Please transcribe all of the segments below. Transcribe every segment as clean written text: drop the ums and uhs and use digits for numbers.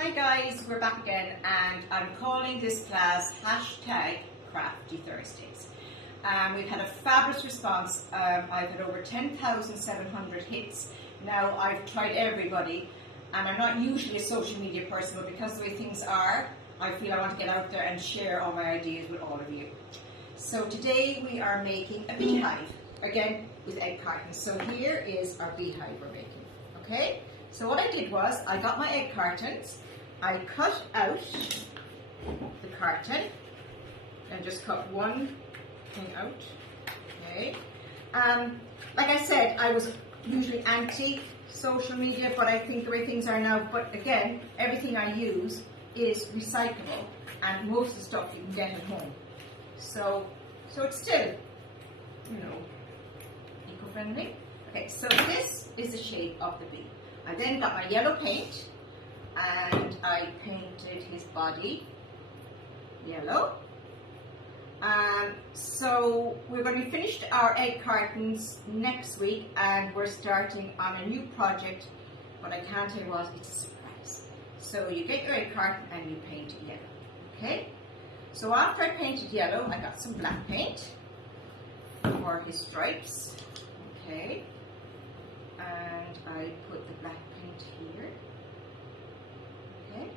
Hi guys, we're back again and I'm calling this class #Crafty Thursdays. We've had a fabulous response. I've had over 10,700 hits. Now I've tried everybody and I'm not usually a social media person, but because the way things are, I feel I want to get out there and share all my ideas with all of you. So today we are making a beehive, again with egg cartons. So here is our beehive we're making, okay? So what I did was, I got my egg cartons, I cut out the carton, and just cut one thing out, okay? Like I said, I was usually anti-social media, but I think the way things are now, but again, everything I use is recyclable, and most of the stuff you can get at home. So it's still, eco-friendly. Okay, so this is the shape of the bee. I then got my yellow paint and I painted his body yellow. So we're going to be finished our egg cartons next week and we're starting on a new project, but I can't tell you what, it's a surprise. So you get your egg carton and you paint it yellow, okay? So after I painted yellow, I got some black paint for his stripes, okay? And I put the black paint here, okay,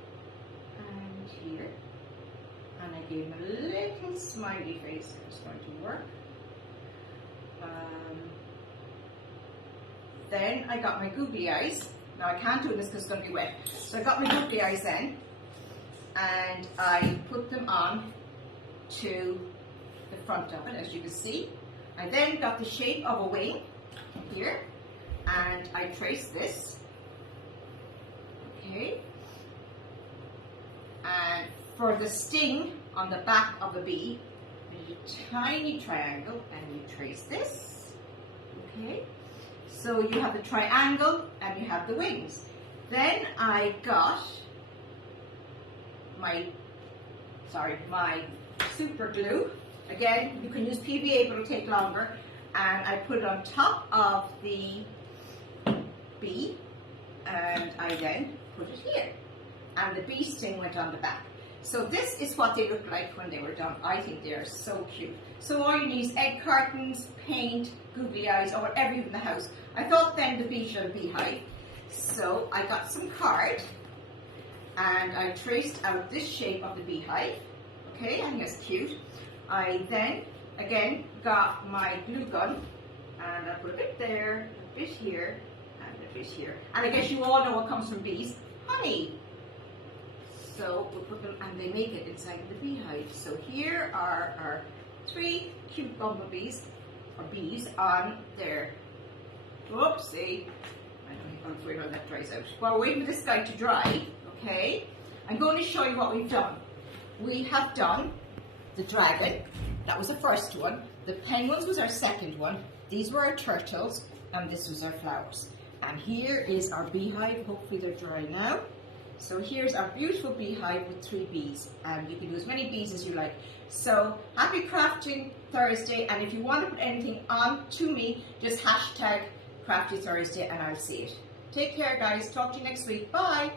and here, and I gave him a little smiley face. It's going to work. Then I got my googly eyes. Now I can't do this because it's going to be wet. So I got my googly eyes then, and I put them on to the front of it, as you can see. I then got the shape of a wing here, and I traced this, okay, and for the sting on the back of the bee, there's a tiny triangle, and you trace this, okay, so you have the triangle and you have the wings. Then I got my super glue. Again, you can use PVA, but it'll take longer, and I put it on top of the bee, and I then put it here, and the bee sting went on the back. So this is what they look like when they were done. I think they're so cute. So all you need is egg cartons, paint, googly eyes, or whatever you have in the house. I thought then the bee should have a beehive, so I got some card and I traced out this shape of the beehive. Okay, I think it's cute. I then again got my glue gun and I put a bit there, a bit here, here. And I guess you all know what comes from bees, honey. So we'll put them, and they make it inside of the beehive. So here are our 3 cute bumblebees, or bees, on there. Whoopsie. I'm afraid how that dries out. While we're waiting for this guy to dry, okay, I'm going to show you what we've done. We have done the dragon, that was the first one. The penguins was our second one. These were our turtles, and this was our flowers. And here is our beehive. Hopefully they're dry now. So here's our beautiful beehive with 3 bees, and you can do as many bees as you like. So happy crafting Thursday, and if you want to put anything on to me, just #Crafty Thursday and I'll see it. Take care guys, talk to you next week, bye.